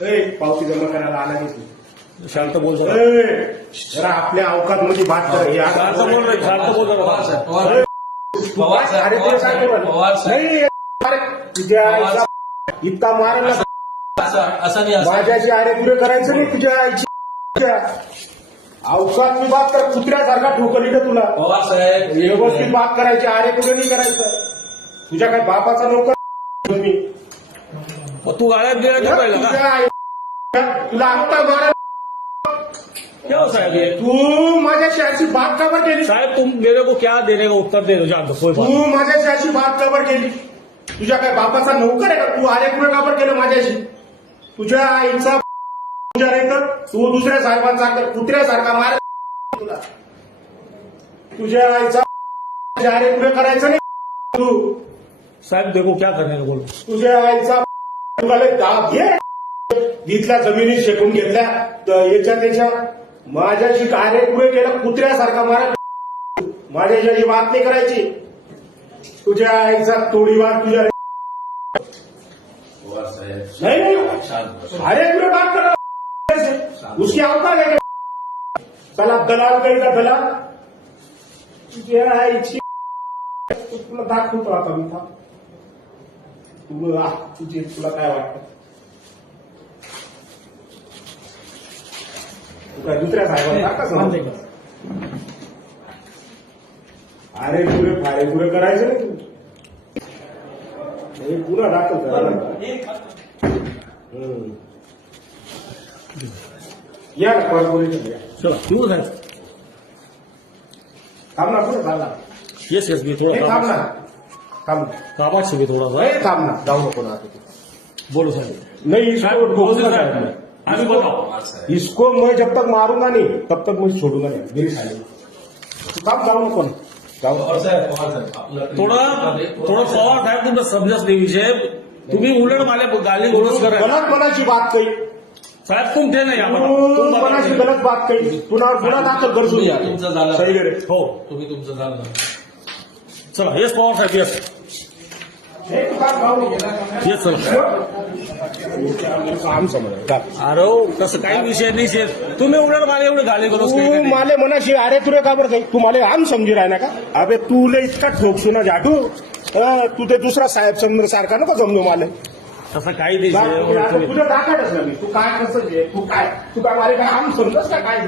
पावती जमा करायला आला की तू शांत बोल जरा. जरा आपल्या अवकात मध्ये बात कर. हे आता शांत बोल रे, शांत बोल जरा. पवार साहेब, अरे तुला काय करू राहिलं? पवार साहेब. नाही अरे तुझ्या आईचा इतका मारायला असं नाही असं. माझ्याशी अरे पुरे करायचं नाही तुझ्या आईची अवकात मी बात कर. कुत्र्यासारखा ठोकली का तुला? पवार साहेब व्यवस्थित बात करायची. अरे पुरे नाही करायचं. तुझ्या काय बापाचा नोकर मी मग तू गाड्यात गेला पाहिजे का? तुझ्या आई तुला आत्ता मारा. क्या साहेब ये? तू माझ्याशी अशी बात का बरं केली? साहेब तुम मेरे को क्या देने का उत्तर दे दो शांत. कोई बात तू माझ्याशी अशी बात का बरं केली? तुझ्या काय बापाचा नोकर आहे का? तू अरे पुरे का बरं केलं माझ्याशी? तुझ्या आईचा नाही तर तू दुसऱ्या साहेबांसारखा कुत्र्यासारखा मार तुला. तुझ्या आईचा अरे पुरे करायचं नाही तू. साहेब देखो क्या करने का बोलो. तुझ्या आईचा तुला दाब घे. इथल्या जमिनी शेकून घेतल्या तर याच्या त्याच्या माझ्याशी कार्य पुढे केलं कुत्र्यासारखा मारा. माझ्याशी अशी बात नाही करायची. तुझ्या आईचा तोडीवार तुझ्या पवार साहेब नाही नाही शांत. अरे पुढे बात करा. उसकी अवकाश आहे का? चला दलाल करीता दलाल. तुझ्या आईची तुला दाखवतो आता मी. तुला काय वाटतं? तू काय दुसऱ्या साहेबांना का समजते का? अरे पुरे फारे पुरे करायचं नाही तू. हे पुन्हा दाखल करा. या ना कॉर्पोरेशन या. चला क्यों साहेब. थांब ना पुढे थांब ना. येस येस मी हे थांब थोड़ा ना. थांब कामात शिवे थोड़ा सा. हे थांब ना. जाऊ नको ना आता तू. बोलो साहेब. नहीं साहब, इसको बोलो रोकना साहब. चाहिए. अभी बताओ. पवार साहेब इसको मैं जब तक मारूंगा नहीं तब तक मैं छोड़ूंगा नहीं. मेरी साइड तू थांब. जाऊ नको ना. जाऊ पवार साहेब पवार साहेब आपलं थोडं पवार साहेब तुमचा समजत नाही विषय. तुम्ही उलट मला गाली गोलच करा. गलत मनाची बात कही. साहेब तुम थे नाही तू मनाची गलत बात कही. पुन्हा गुन्हा दाखल करतो. तुम्ही तुमचं झालं. सही रे. हो तुम्ही तुमचं झालं ना. चला येस पवार साहेब येस हे तू काय भाऊ नाही गेला? येस चला. काम समज. अरे तसं काही विषय नाही शेत. तुम्ही उलट मला एवढे गाली गोलच तू माले मनाशी अरे तुरे का बरं काही तू मला आम समजी राहिना का? अबे तुले इतका ठोकसू ना जाटू. तू ते दुसरा साहेब समज सारखा नको समजू मला. तसं काही नाही तुझं दाखवतच ना मी. तू काय कसं घे. तू काय मला काय आम समजस का काय?